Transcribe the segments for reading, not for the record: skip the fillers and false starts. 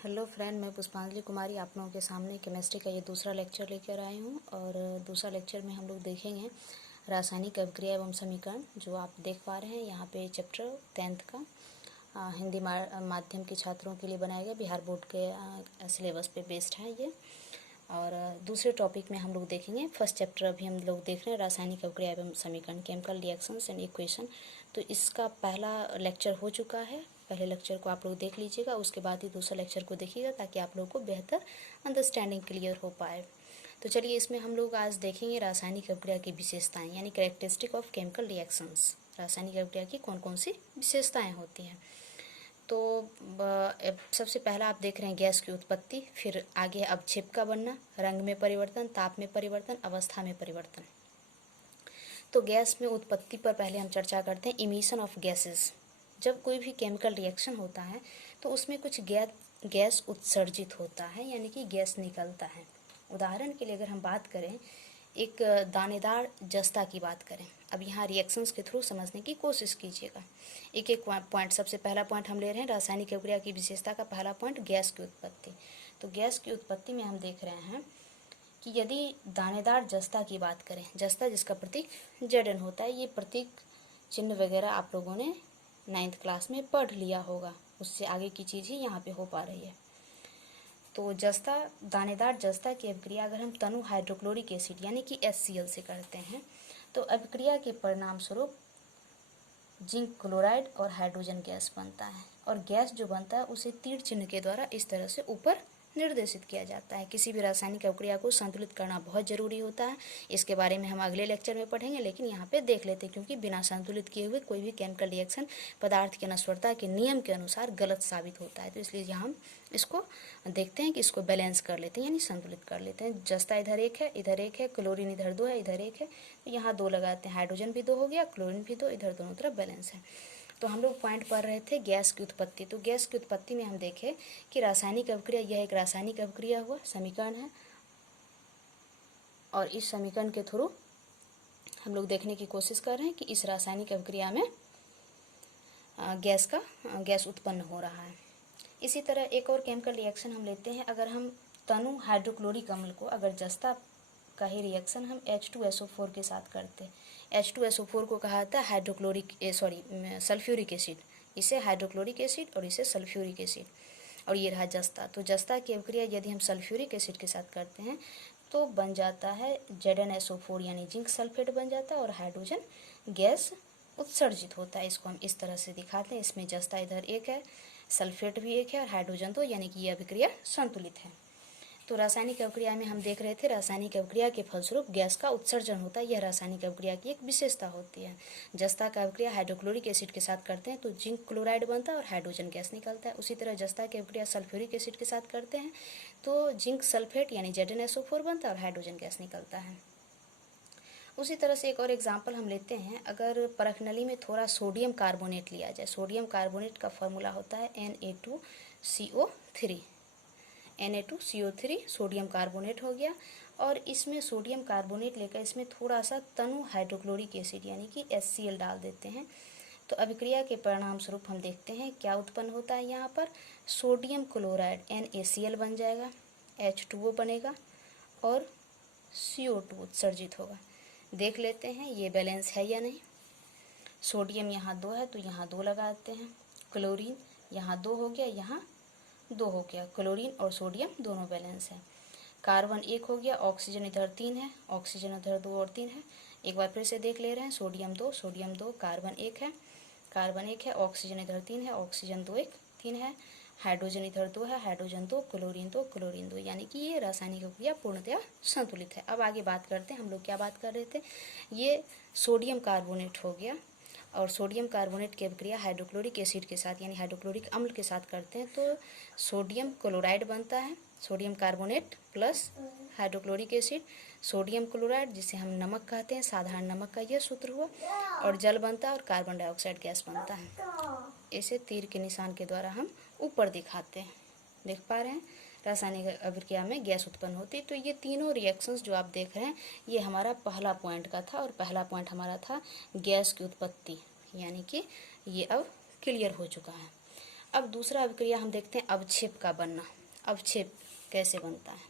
Hello friend, मैं पुष्पांजलि कुमारी आप लोगों के सामने केमिस्ट्री का ये दूसरा लेक्चर लेकर आई हूँ। और दूसरा लेक्चर में हम लोग देखेंगे रासायनिक अभिक्रिया एवं समीकरण। जो आप देख पा रहे हैं यहाँ पे चैप्टर 10th का हिंदी माध्यम के छात्रों के लिए बनाया गया, बिहार बोर्ड के सिलेबस पे बेस्ड है ये। और दूसरे टॉपिक में हम लोग देखेंगे, फर्स्ट चैप्टर अभी हम लोग देख रहे हैं रासायनिक अभिक्रिया एवं समीकरण, केमिकल रिएक्शंस एंड इक्वेशन। तो इसका पहला लेक्चर हो चुका है, पहले लेक्चर को आप लोग देख लीजिएगा, उसके बाद ही दूसरा लेक्चर को देखिएगा ताकि आप लोगों को बेहतर अंडरस्टैंडिंग क्लियर हो पाए। तो चलिए इसमें हम लोग आज देखेंगे रासायनिक अभिक्रिया की विशेषताएं, यानी कैरेक्टरिस्टिक ऑफ केमिकल रिएक्शंस। रासायनिक अभिक्रिया की कौन कौन सी विशेषताएं होती हैं। तो सबसे पहला आप देख रहे हैं गैस की उत्पत्ति, फिर आगे अवक्षेप का बनना, रंग में परिवर्तन, ताप में परिवर्तन, अवस्था में परिवर्तन। तो गैस में उत्पत्ति पर पहले हम चर्चा करते हैं, इमिशन ऑफ गैसेस। जब कोई भी केमिकल रिएक्शन होता है तो उसमें कुछ गैस उत्सर्जित होता है, यानी कि गैस निकलता है। उदाहरण के लिए अगर हम बात करें, एक दानेदार जस्ता की बात करें, अब यहाँ रिएक्शंस के थ्रू समझने की कोशिश कीजिएगा। एक एक पॉइंट, सबसे पहला पॉइंट हम ले रहे हैं रासायनिक अभिक्रिया की विशेषता का पहला पॉइंट, गैस की उत्पत्ति। तो गैस की उत्पत्ति में हम देख रहे हैं कि यदि दानेदार जस्ता की बात करें, जस्ता जिसका प्रतीक Zn होता है, ये प्रतीक चिन्ह वगैरह आप लोगों ने 9th क्लास में पढ़ लिया होगा, उससे आगे की चीज़ ही यहाँ पे हो पा रही है। तो जस्ता, दानेदार जस्ता की अभिक्रिया अगर हम तनु हाइड्रोक्लोरिक एसिड यानी कि HCl से करते हैं तो अभिक्रिया के परिणाम स्वरूप जिंक क्लोराइड और हाइड्रोजन गैस बनता है। और गैस जो बनता है उसे तीर चिन्ह के द्वारा इस तरह से ऊपर निर्देशित किया जाता है। किसी भी रासायनिक अभिक्रिया को संतुलित करना बहुत जरूरी होता है, इसके बारे में हम अगले लेक्चर में पढ़ेंगे, लेकिन यहाँ पे देख लेते हैं, क्योंकि बिना संतुलित किए हुए कोई भी केमिकल रिएक्शन पदार्थ की नश्वरता के नियम के अनुसार गलत साबित होता है। तो इसलिए यहाँ हम इसको देखते हैं कि इसको बैलेंस कर लेते हैं, यानी संतुलित कर लेते हैं। जस्ता इधर एक है, इधर एक है, क्लोरीन इधर 2 है, इधर 1 है, तो यहाँ 2 लगाते हैं, हाइड्रोजन भी 2 हो गया, क्लोरीन भी 2, इधर दोनों तरफ बैलेंस है। तो हम लोग पॉइंट पढ़ रहे थे गैस की उत्पत्ति। तो गैस की उत्पत्ति में हम देखें कि रासायनिक अभिक्रिया, यह एक रासायनिक अभिक्रिया हुआ, समीकरण है, और इस समीकरण के थ्रू हम लोग देखने की कोशिश कर रहे हैं कि इस रासायनिक अभिक्रिया में गैस उत्पन्न हो रहा है। इसी तरह एक और केमिकल रिएक्शन हम लेते हैं, अगर हम तनु हाइड्रोक्लोरिक अम्ल को, अगर जस्ता का ही रिएक्शन हम H2SO4 के साथ करते हैं, H2SO4 को कहा जाता है सल्फ्यूरिक एसिड, इसे हाइड्रोक्लोरिक एसिड और इसे सल्फ्यूरिक एसिड, और ये रहा जस्ता। तो जस्ता की अभिक्रिया यदि हम सल्फ्यूरिक एसिड के साथ करते हैं तो बन जाता है ZnSO4 यानी जिंक सल्फेट बन जाता है, और हाइड्रोजन गैस उत्सर्जित होता है। इसको हम इस तरह से दिखाते हैं, इसमें जस्ता इधर 1 है, सल्फेट भी 1 है और हाइड्रोजन 2, यानी कि यह अभिक्रिया संतुलित है। तो रासायनिक अभिक्रिया में हम देख रहे थे, रासायनिक अभिक्रिया के फलस्वरूप गैस का उत्सर्जन होता है, यह रासायनिक अभिक्रिया की एक विशेषता होती है। जस्ता का अभिक्रिया हाइड्रोक्लोरिक एसिड के साथ करते हैं तो जिंक क्लोराइड बनता है और हाइड्रोजन गैस निकलता है। उसी तरह जस्ता की अभिक्रिया सल्फ्यूरिक एसिड के साथ करते हैं तो जिंक सल्फेट यानी ZnSO4 बनता है और हाइड्रोजन गैस निकलता है। उसी तरह से एक और एग्जाम्पल हम लेते हैं, अगर परखनली में थोड़ा सोडियम कार्बोनेट लिया जाए, सोडियम कार्बोनेट का फॉर्मूला होता है Na2CO3, Na2CO3 सोडियम कार्बोनेट हो गया, और इसमें सोडियम कार्बोनेट लेकर इसमें थोड़ा सा तनु हाइड्रोक्लोरिक एसिड यानी कि HCl डाल देते हैं। तो अभिक्रिया के परिणाम स्वरूप हम देखते हैं क्या उत्पन्न होता है, यहाँ पर सोडियम क्लोराइड NaCl बन जाएगा, H2O बनेगा और CO2 उत्सर्जित होगा। देख लेते हैं ये बैलेंस है या नहीं। सोडियम यहाँ 2 है तो यहाँ 2 लगाते हैं, क्लोरीन यहाँ 2 हो गया, यहाँ 2 हो गया, क्लोरीन और सोडियम दोनों बैलेंस है। कार्बन 1 हो गया, ऑक्सीजन इधर 3 है, ऑक्सीजन इधर 2 और 3 है। एक बार फिर से देख ले रहे हैं, सोडियम 2, कार्बन 1 है, ऑक्सीजन इधर 3 है, ऑक्सीजन 2 1 3 है, हाइड्रोजन इधर 2 है, हाइड्रोजन 2, क्लोरीन 2, यानी कि ये रासायनिक अभिक्रिया पूर्णतया संतुलित है। अब आगे बात करते हैं, हम लोग क्या बात कर रहे थे, ये सोडियम कार्बोनेट हो गया, और सोडियम कार्बोनेट की अभिक्रिया हाइड्रोक्लोरिक एसिड के साथ यानी हाइड्रोक्लोरिक अम्ल के साथ करते हैं तो सोडियम क्लोराइड बनता है, sodium carbonate plus hydrochloric acid, sodium chloride जिसे हम नमक कहते हैं, साधारण नमक का यह सूत्र हुआ, और जल बनता है और कार्बन डाइऑक्साइड गैस बनता है। इसे तीर के निशान के द्वारा हम ऊपर दिखाते हैं, देख पा रहे हैं, रासायनिक अभिक्रिया में गैस उत्पन्न होती है। तो ये तीनों रिएक्शंस जो आप देख रहे हैं ये हमारा पहला पॉइंट का था, और पहला पॉइंट हमारा था गैस की उत्पत्ति, यानी कि ये अब क्लियर हो चुका है। अब दूसरा अभिक्रिया हम देखते हैं अवक्षेप का बनना। अवक्षेप कैसे बनता है?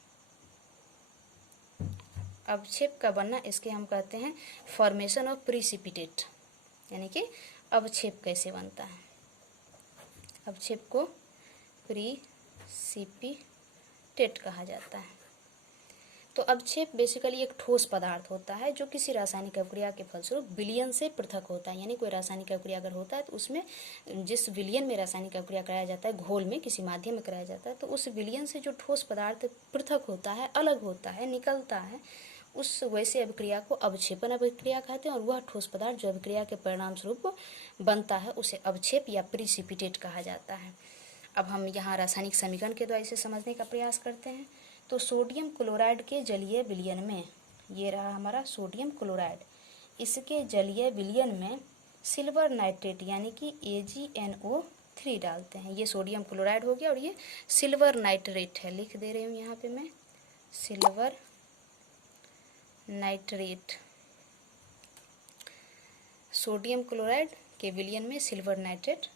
अवक्षेप का बनना इसके हम कहते हैं फॉर्मेशन ऑफ प्रिसिपिटेट, यानी कि अवक्षेप कैसे बनता है। अवक्षेप को प्रिसिपिटेट कहा जाता है। तो अवक्षेप बेसिकली एक ठोस पदार्थ होता है जो किसी रासायनिक अभिक्रिया के फलस्वरूप विलयन से पृथक होता है। यानी कोई रासायनिक अभिक्रिया अगर होता है तो उसमें जिस विलयन में रासायनिक अभिक्रिया कराया जाता है, घोल में किसी माध्यम में कराया जाता है, तो उस विलयन से जो ठोस पदार्थ पृथक होता है, अलग होता है, निकलता है, उस वैसे अभिक्रिया को अवक्षेपण अभिक्रिया कहते हैं। और वह ठोस पदार्थ जो अभिक्रिया के परिणाम स्वरूप बनता है उसे अवक्षेप या प्रिसिपिटेट कहा जाता है। अब हम यहाँ रासायनिक समीकरण के द्वारा इसे समझने का प्रयास करते हैं। तो सोडियम क्लोराइड के जलीय विलयन में, ये रहा हमारा सोडियम क्लोराइड, इसके जलीय विलयन में सिल्वर नाइट्रेट यानी कि AgNO3 डालते हैं। ये सोडियम क्लोराइड हो गया और ये सिल्वर नाइट्रेट है, लिख दे रही हूँ यहाँ पे मैं, सिल्वर नाइट्रेट। सोडियम क्लोराइड के विलयन में सिल्वर नाइट्रेट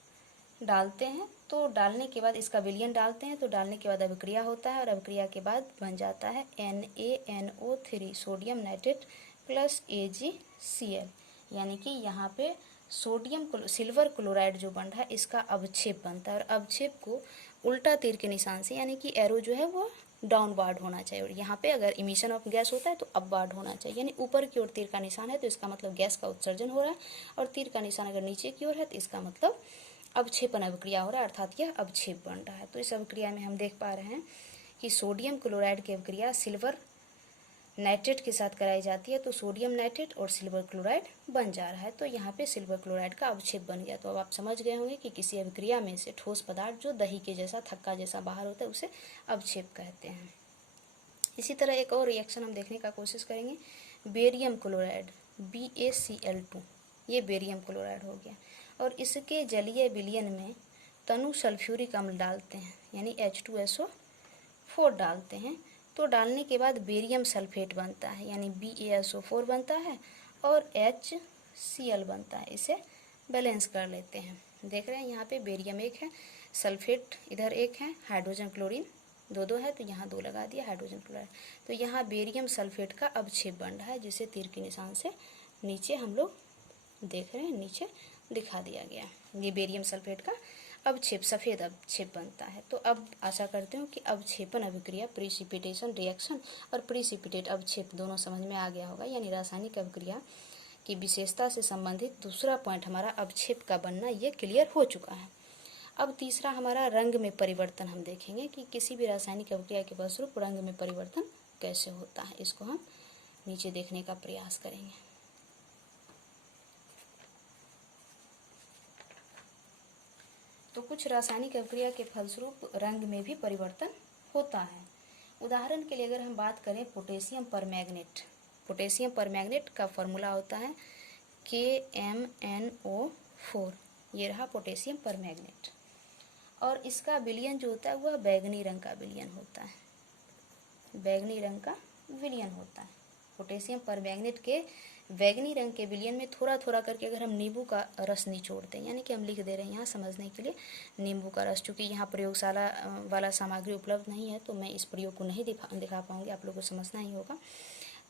डालते हैं। तो डालने के बाद इसका विलयन डालते हैं, तो डालने के बाद अभिक्रिया होता है और अभिक्रिया के बाद बन जाता है NaNO3 sodium nitrate plus AgCl, यानी कि यहाँ पे सिल्वर क्लोराइड जो बन रहा है इसका अवक्षेप बनता है। और अवक्षेप को उल्टा तीर के निशान से, यानी कि एरो जो है वो डाउनवार्ड होना चाहिए, और यहाँ पे अगर इमिशन ऑफ गैस होता है तो अपवार्ड होना चाहिए, यानी ऊपर की ओर तीर का निशान है तो इसका मतलब गैस का उत्सर्जन हो रहा है, और तीर का निशान अगर नीचे की ओर है तो इसका मतलब अवक्षेपण अभिक्रिया हो रहा है, अर्थात यह अवक्षेप बन रहा है। तो इस अभिक्रिया में हम देख पा रहे हैं कि सोडियम क्लोराइड की अभिक्रिया सिल्वर नाइट्रेट के साथ कराई जाती है, तो सोडियम नाइट्रेट और सिल्वर क्लोराइड बन जा रहा है। तो यहाँ पे सिल्वर क्लोराइड का अवक्षेप बन गया। तो अब आप समझ गए होंगे कि किसी अभिक्रिया में से ठोस पदार्थ जो दही के जैसा, थक्का जैसा बाहर होता है उसे अवक्षेप कहते हैं। इसी तरह एक और रिएक्शन हम देखने का कोशिश करेंगे, बेरियम क्लोराइड BaCl2, ये बेरियम क्लोराइड हो गया, और इसके जलीय विलयन में तनु सल्फ्यूरिक अम्ल डालते हैं, यानी H2SO4 डालते हैं। तो डालने के बाद बेरियम सल्फेट बनता है, यानी BaSO4 बनता है और HCl बनता है। इसे बैलेंस कर लेते हैं। देख रहे हैं यहाँ पे बेरियम एक है, सल्फेट इधर एक है, हाइड्रोजन क्लोरीन दो है, तो यहाँ 2 लगा दिया हाइड्रोजन क्लोराइड। तो यहाँ बेरियम सल्फेट का अवक्षेप बन रहा है, जिसे तीर के निशान से नीचे हम लोग देख रहे हैं, नीचे दिखा दिया गया। ये बेरियम सल्फेट का अवक्षेप, सफ़ेद अवक्षेप बनता है। तो अब आशा करती हूँ कि अवक्षेपण अभिक्रिया, प्रिसिपिटेशन रिएक्शन और प्रिसिपिटेट अवक्षेप दोनों समझ में आ गया होगा। यानी रासायनिक अभिक्रिया की विशेषता से संबंधित दूसरा पॉइंट हमारा अवक्षेप का बनना, ये क्लियर हो चुका है। अब तीसरा हमारा रंग में परिवर्तन हम देखेंगे कि किसी भी रासायनिक अभिक्रिया के फलस्वरूप रंग में परिवर्तन कैसे होता है। इसको हम नीचे देखने का प्रयास करेंगे। तो कुछ रासायनिक अभिक्रिया के फलस्वरूप रंग में भी परिवर्तन होता है। उदाहरण के लिए अगर हम बात करें पोटेशियम परमैंगनेट, पोटेशियम परमैंगनेट का फॉर्मूला होता है KMnO4, ये रहा पोटेशियम परमैंगनेट, और इसका विलयन जो होता है वह बैगनी रंग का विलयन होता है, बैगनी रंग का विलयन होता है। पोटेशियम परमैंगनेट के बैगनी रंग के विलयन में थोड़ा थोड़ा करके अगर हम नींबू का रस निचोड़ते हैं, यानी कि हम लिख दे रहे हैं यहाँ समझने के लिए नींबू का रस, चूँकि यहाँ प्रयोगशाला वाला सामग्री उपलब्ध नहीं है तो मैं इस प्रयोग को नहीं दिखा पाऊँगी, आप लोगों को समझना ही होगा।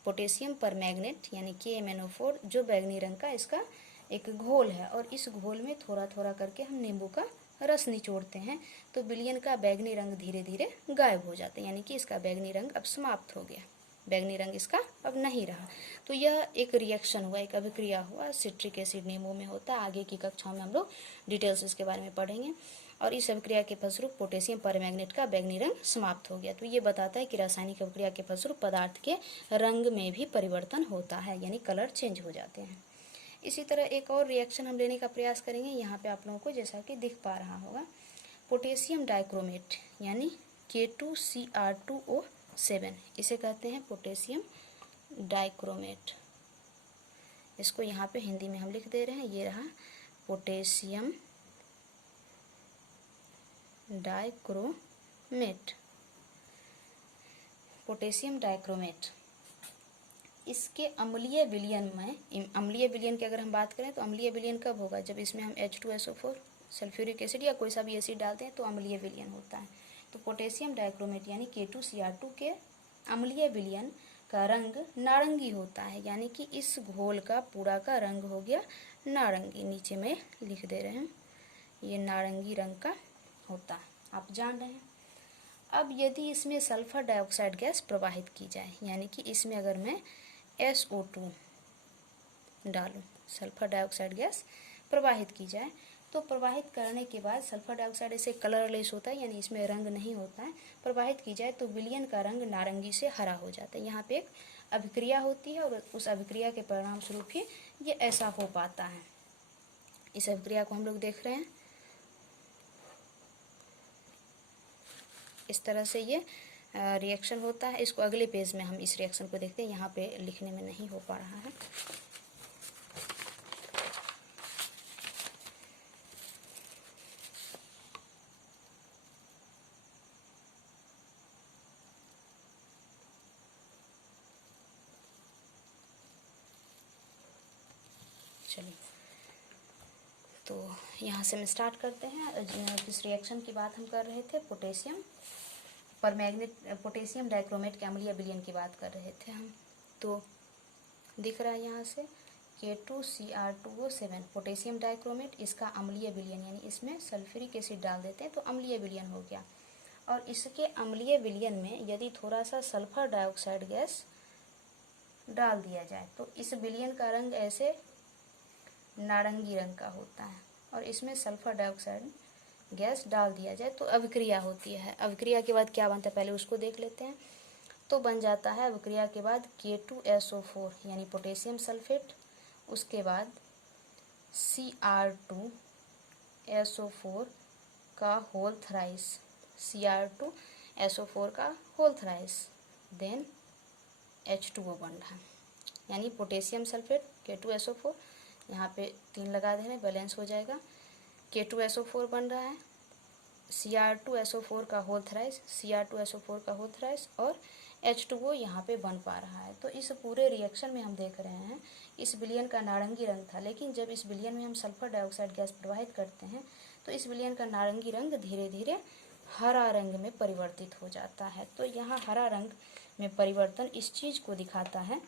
पोटेशियम परमैंगनेट यानी KMnO4 जो बैगनी रंग का इसका एक घोल है, और इस घोल में थोड़ा थोड़ा करके हम नींबू का रस निचोड़ते हैं, तो विलयन का बैगनी रंग धीरे धीरे गायब हो जाता है, यानी कि इसका बैगनी रंग अब समाप्त हो गया, बैगनी रंग इसका अब नहीं रहा। तो यह एक रिएक्शन हुआ, एक अभिक्रिया हुआ, सिट्रिक एसिड नींबू में होता है। आगे की कक्षाओं में हम लोग डिटेल्स इसके बारे में पढ़ेंगे। और इस अभिक्रिया के फलस्वरूप पोटेशियम परमैंगनेट का बैगनी रंग समाप्त हो गया। तो ये बताता है कि रासायनिक अभिक्रिया के फलस्वरूप पदार्थ के रंग में भी परिवर्तन होता है, यानी कलर चेंज हो जाते हैं। इसी तरह एक और रिएक्शन हम लेने का प्रयास करेंगे। यहाँ पे आप लोगों को जैसा कि दिख पा रहा होगा, पोटेशियम डाइक्रोमेट यानी K2Cr2O7, इसे कहते हैं पोटेशियम डाइक्रोमेट। इसको यहाँ पे हिंदी में हम लिख दे रहे हैं, ये रहा पोटेशियम डाइक्रोमेट, पोटेशियम डाइक्रोमेट। इसके अम्लीय विलयन में, अम्लीय विलयन की अगर हम बात करें तो अम्लीय विलयन कब होगा, जब इसमें हम H2SO4 सल्फ्यूरिक एसिड या कोई सा भी एसिड डालते हैं तो अम्लीय विलयन होता है। तो पोटेशियम डाइक्रोमेट यानी K2Cr2 के अम्लीय विलयन का रंग नारंगी होता है, यानी कि इस घोल का पूरा का रंग हो गया नारंगी। नीचे में लिख दे रहे हैं, ये नारंगी रंग का होता है, आप जान रहे हैं। अब यदि इसमें सल्फर डाइऑक्साइड गैस प्रवाहित की जाए, यानी कि इसमें अगर मैं SO2 डालूं, सल्फर डाइऑक्साइड गैस प्रवाहित की जाए, तो प्रवाहित करने के बाद सल्फर डाइऑक्साइड ऐसे कलरलेस होता है, यानी इसमें रंग नहीं होता है। प्रवाहित की जाए तो विलयन का रंग नारंगी से हरा हो जाता है। यहाँ पे एक अभिक्रिया होती है और उस अभिक्रिया के परिणाम स्वरूप ही ये ऐसा हो पाता है। इस अभिक्रिया को हम लोग देख रहे हैं, इस तरह से ये रिएक्शन होता है। इसको अगले पेज में हम इस रिएक्शन को देखते हैं, यहाँ पे लिखने में नहीं हो पा रहा है। चलिए, तो यहाँ से हम स्टार्ट करते हैं। जिस रिएक्शन की बात हम कर रहे थे, पोटेशियम परमैंगनेट, पोटेशियम डाइक्रोमेट के अम्लीय विलयन की बात कर रहे थे हम। तो दिख रहा है यहाँ से K2Cr2O7 पोटेशियम डाइक्रोमेट, इसका अम्लीय विलयन, यानी इसमें सल्फ्यूरिक एसिड डाल देते हैं तो अम्लीय विलयन हो गया। और इसके अम्लीय विलयन में यदि थोड़ा सा सल्फर डाइऑक्साइड गैस डाल दिया जाए तो इस विलयन का रंग ऐसे नारंगी रंग का होता है। और इसमें सल्फर डाइऑक्साइड गैस डाल दिया जाए तो अभिक्रिया होती है। अभिक्रिया के बाद क्या बनता है पहले उसको देख लेते हैं। तो बन जाता है अभिक्रिया के बाद K2SO4 यानी पोटेशियम सल्फेट, उसके बाद Cr2SO4 का होल थ्राइस, Cr2SO4 का होल थ्राइस, देन H2O बन रहा है, यानी पोटेशियम सल्फेट K2SO4, यहाँ पे 3 लगा देना, बैलेंस हो जाएगा। K2SO4 बन रहा है, Cr2SO4 का होल थ्राइस, Cr2SO4 का होल थ्राइस और H2O यहाँ पे बन पा रहा है। तो इस पूरे रिएक्शन में हम देख रहे हैं इस विलयन का नारंगी रंग था, लेकिन जब इस विलयन में हम सल्फर डाइऑक्साइड गैस प्रवाहित करते हैं तो इस विलयन का नारंगी रंग धीरे धीरे हरा रंग में परिवर्तित हो जाता है। तो यहाँ हरा रंग में परिवर्तन इस चीज़ को दिखाता है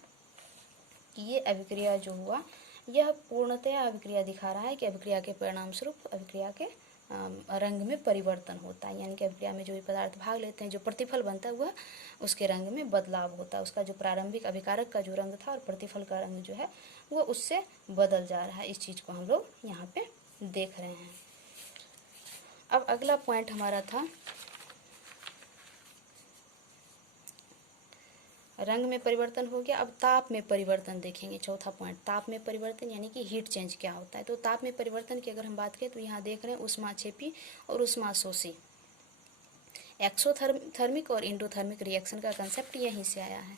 कि ये अभिक्रिया जो हुआ यह पूर्णतया अभिक्रिया दिखा रहा है कि अभिक्रिया के परिणाम स्वरूप अभिक्रिया के रंग में परिवर्तन होता है, यानी कि अभिक्रिया में जो भी पदार्थ भाग लेते हैं जो प्रतिफल बनता है वह उसके रंग में बदलाव होता है। उसका जो प्रारंभिक अभिकारक का जो रंग था और प्रतिफल का रंग जो है वो उससे बदल जा रहा है। इस चीज़ को हम लोग यहाँ पे देख रहे हैं। अब अगला पॉइंट हमारा था रंग में परिवर्तन हो गया। अब ताप में परिवर्तन देखेंगे, चौथा पॉइंट ताप में परिवर्तन यानी कि हीट चेंज क्या होता है। तो ताप में परिवर्तन की अगर हम बात करें तो यहाँ देख रहे हैं ऊष्माक्षेपी और ऊष्माशोषी, एक्सोथर्मिक और इंडोथर्मिक रिएक्शन का कंसेप्ट यहीं से आया है,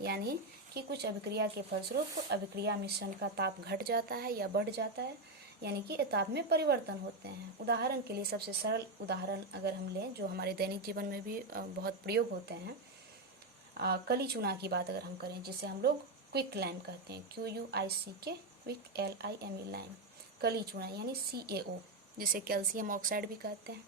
यानी कि कुछ अभिक्रिया के फलस्वरूप अभिक्रिया मिश्रण का ताप घट जाता है या बढ़ जाता है, यानी कि ताप में परिवर्तन होते हैं। उदाहरण के लिए सबसे सरल उदाहरण अगर हम लें जो हमारे दैनिक जीवन में भी बहुत प्रयोग होते हैं, कली चूना की बात अगर हम करें जिसे हम लोग क्विक लाइम कहते हैं, QUICK क्विक LIME लाइम, कली चूना यानी CaO जिसे कैल्शियम ऑक्साइड भी कहते हैं।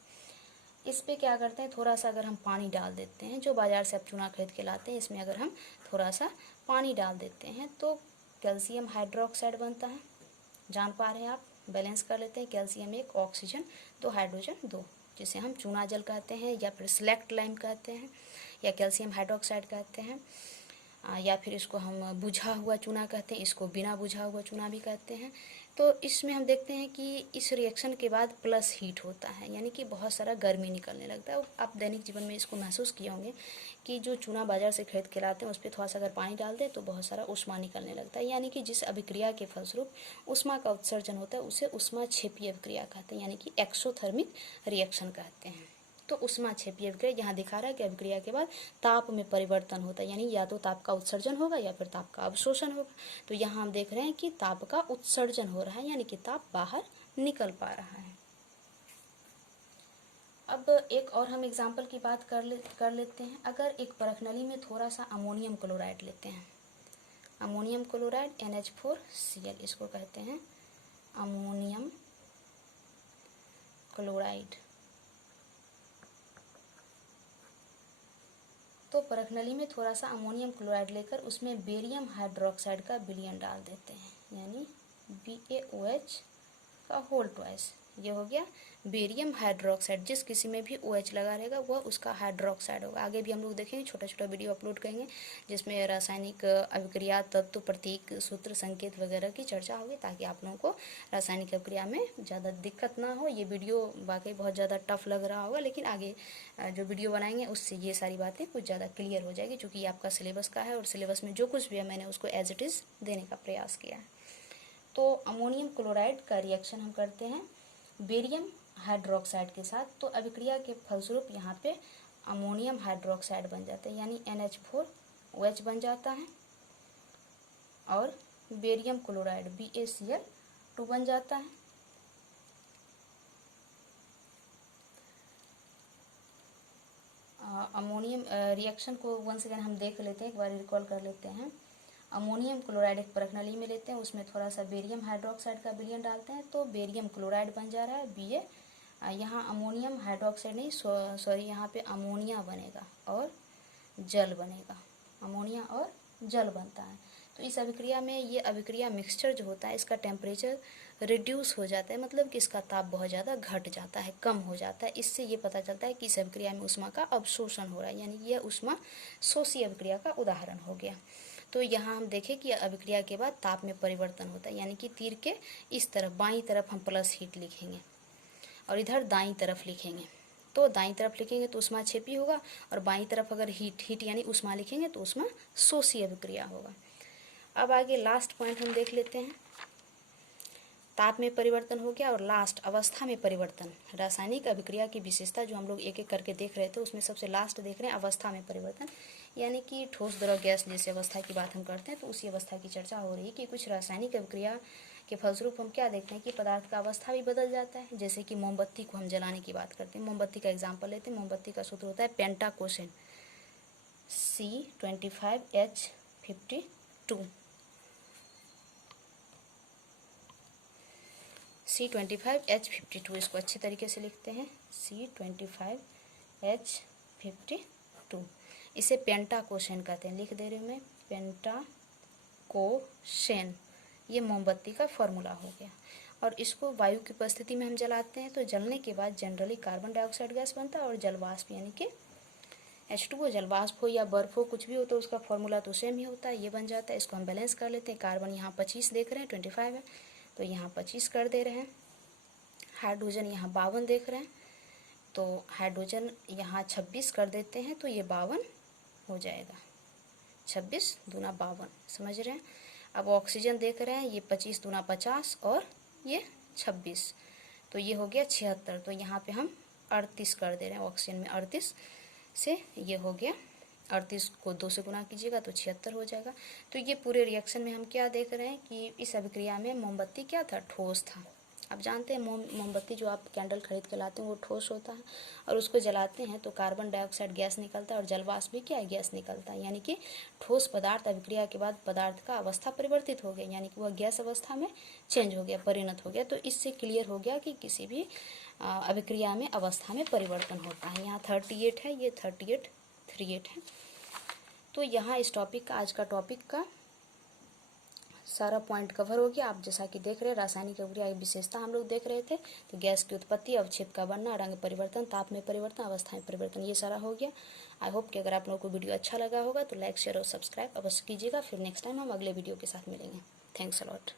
इस पे क्या करते हैं, थोड़ा सा अगर हम पानी डाल देते हैं, जो बाज़ार से आप चूना खरीद के लाते हैं इसमें अगर हम थोड़ा सा पानी डाल देते हैं तो कैल्शियम हाइड्रोक्साइड बनता है। जान पा रहे हैं आप, बैलेंस कर लेते हैं, कैल्शियम 1, ऑक्सीजन 2, हाइड्रोजन 2, जिसे हम चूना जल कहते हैं या फिर स्लेक्ट लाइम कहते हैं या कैल्शियम हाइड्रोक्साइड कहते हैं, या फिर इसको हम बुझा हुआ चूना कहते हैं, इसको बिना बुझा हुआ चूना भी कहते हैं। तो इसमें हम देखते हैं कि इस रिएक्शन के बाद प्लस हीट होता है, यानी कि बहुत सारा गर्मी निकलने लगता है। आप दैनिक जीवन में इसको महसूस किए होंगे कि जो चूना बाज़ार से खरीद के लाते हैं उस पर थोड़ा सा अगर पानी डाल दें तो बहुत सारा ऊष्मा निकलने लगता है, यानी कि जिस अभिक्रिया के फलस्वरूप ऊष्मा का उत्सर्जन होता है उसे ऊष्माक्षेपीय अभिक्रिया कहते हैं, यानी कि एक्सोथर्मिक रिएक्शन कहते हैं। तो ऊष्माक्षेपीय अभिक्रिया यहाँ दिखा रहा है कि अभिक्रिया के बाद ताप में परिवर्तन होता है, यानी या तो ताप का उत्सर्जन होगा या फिर ताप का अवशोषण होगा। तो यहाँ हम देख रहे हैं कि ताप का उत्सर्जन हो रहा है, यानी कि ताप बाहर निकल पा रहा है। अब एक और हम एग्जाम्पल की बात कर लेते हैं। अगर एक परखनली में थोड़ा सा अमोनियम क्लोराइड लेते हैं, अमोनियम क्लोराइड NH4Cl, इसको कहते हैं अमोनियम क्लोराइड। तो परखनली में थोड़ा सा अमोनियम क्लोराइड लेकर उसमें बेरियम हाइड्रोक्साइड का विलयन डाल देते हैं, यानी BaOH का होल ट्वाइस। ये हो गया बेरियम हाइड्रोक्साइड। जिस किसी में भी OH लगा रहेगा वह उसका हाइड्रोक्साइड होगा। आगे भी हम लोग देखेंगे, छोटा छोटा वीडियो अपलोड करेंगे जिसमें रासायनिक अभिक्रिया, तत्व, प्रतीक, सूत्र, संकेत वगैरह की चर्चा होगी, ताकि आप लोगों को रासायनिक अभिक्रिया में ज़्यादा दिक्कत ना हो। ये वीडियो वाकई बहुत ज़्यादा टफ लग रहा होगा, लेकिन आगे जो वीडियो बनाएंगे उससे ये सारी बातें कुछ ज़्यादा क्लियर हो जाएगी, क्योंकि ये आपका सिलेबस का है और सिलेबस में जो कुछ भी है मैंने उसको एज इट इज़ देने का प्रयास किया है। तो अमोनियम क्लोराइड का रिएक्शन हम करते हैं बेरियम हाइड्रोक्साइड के साथ। तो अभिक्रिया के फलस्वरूप यहाँ पे अमोनियम हाइड्रोक्साइड बन जाता है, यानी NH4OH बन जाता है, और बेरियम क्लोराइड BaCl2 बन जाता है। अमोनियम रिएक्शन को वंस अगेन हम देख लेते हैं, एक बार रिकॉल कर लेते हैं। अमोनियम क्लोराइड एक परखनली में लेते हैं, उसमें थोड़ा सा बेरियम हाइड्रोक्साइड का विलयन डालते हैं, तो बेरियम क्लोराइड बन जा रहा है Ba। यहाँ अमोनियम हाइड्रोक्साइड नहीं, सॉरी, यहाँ पे अमोनिया बनेगा और जल बनेगा, अमोनिया और जल बनता है। तो इस अभिक्रिया में ये अभिक्रिया मिक्सचर जो होता है इसका टेम्परेचर रिड्यूस हो जाता है, मतलब कि इसका ताप बहुत ज़्यादा घट जाता है, कम हो जाता है। इससे ये पता चलता है कि इस अभिक्रिया में ऊष्मा का अवशोषण हो रहा है, यानी यह ऊष्मा शोषी अभिक्रिया का उदाहरण हो गया। तो यहाँ हम देखें कि अभिक्रिया के बाद ताप में परिवर्तन होता है, यानी कि तीर के इस तरफ बाईं तरफ हम प्लस हीट लिखेंगे और इधर दाईं तरफ लिखेंगे। तो दाईं तरफ लिखेंगे तो ऊष्मा क्षेपी होगा, और बाईं तरफ अगर हीट यानी ऊष्मा लिखेंगे तो ऊष्मा शोषी अभिक्रिया होगा। अब आगे लास्ट पॉइंट हम देख लेते हैं। ताप में परिवर्तन हो गया, और लास्ट अवस्था में परिवर्तन। रासायनिक अभिक्रिया की विशेषता जो हम लोग एक एक करके देख रहे थे, उसमें सबसे लास्ट देख रहे हैं अवस्था में परिवर्तन, यानी कि ठोस, द्रव, गैस जैसी अवस्था की बात हम करते हैं, तो उसी अवस्था की चर्चा हो रही है कि कुछ रासायनिक अभिक्रिया के फलस्वरूप हम क्या देखते हैं कि पदार्थ का अवस्था भी बदल जाता है। जैसे कि मोमबत्ती को हम जलाने की बात करते हैं, मोमबत्ती का एग्जाम्पल लेते हैं। मोमबत्ती का सूत्र होता है पेंटाकोसेन C25H52। C25H52, इसको अच्छे तरीके से लिखते हैं C25H52। इसे पेंटाकोसेन कहते हैं, लिख दे रही हूँ मैं, पेंटाकोसेन। ये मोमबत्ती का फॉर्मूला हो गया। और इसको वायु की उपस्थिति में हम जलाते हैं, तो जलने के बाद जनरली कार्बन डाइऑक्साइड गैस बनता है और जलवाष्प, यानी कि H2O, जलवाष्प हो या बर्फ हो, कुछ भी हो, तो उसका फॉर्मूला तो सेम ही होता है, ये बन जाता है। इसको हम बैलेंस कर लेते हैं। कार्बन यहाँ 25 देख रहे हैं, 25 है, तो यहाँ 25 कर दे रहे हैं। हाइड्रोजन यहाँ 52 देख रहे हैं, तो हाइड्रोजन यहाँ 26 कर देते हैं, तो ये 52 हो जाएगा। 26 दूना 52, समझ रहे हैं। अब ऑक्सीजन देख रहे हैं, ये 25 दूना 50 और ये 26, तो ये हो गया 76। तो यहाँ पे हम 38 कर दे रहे हैं, ऑक्सीजन में 38 से ये हो गया 38 को 2 से गुना कीजिएगा तो 76 हो जाएगा। तो ये पूरे रिएक्शन में हम क्या देख रहे हैं कि इस अभिक्रिया में मोमबत्ती क्या था, ठोस था। आप जानते हैं मोमबत्ती जो आप कैंडल खरीद के लाते हैं वो ठोस होता है, और उसको जलाते हैं तो कार्बन डाइऑक्साइड गैस निकलता है और जलवाष्प भी क्या है, गैस निकलता है। यानी कि ठोस पदार्थ अभिक्रिया के बाद पदार्थ का अवस्था परिवर्तित हो गया, यानी कि वह गैस अवस्था में चेंज हो गया, परिणत हो गया। तो इससे क्लियर हो गया कि किसी भी अभिक्रिया में अवस्था में परिवर्तन होता है। यहाँ 38 है, ये 38 है। तो यहाँ इस टॉपिक का, आज का टॉपिक का सारा पॉइंट कवर हो गया। आप जैसा कि देख रहे हैं रासायनिक अभिक्रिया की विशेषता हम लोग देख रहे थे, तो गैस की उत्पत्ति, अवक्षेप का बनना, रंग परिवर्तन, ताप में परिवर्तन, अवस्था में परिवर्तन, ये सारा हो गया। आई होप कि अगर आप लोगों को वीडियो अच्छा लगा होगा तो लाइक, शेयर और सब्सक्राइब अवश्य कीजिएगा। फिर नेक्स्ट टाइम हम अगले वीडियो के साथ मिलेंगे। Thanks a lot.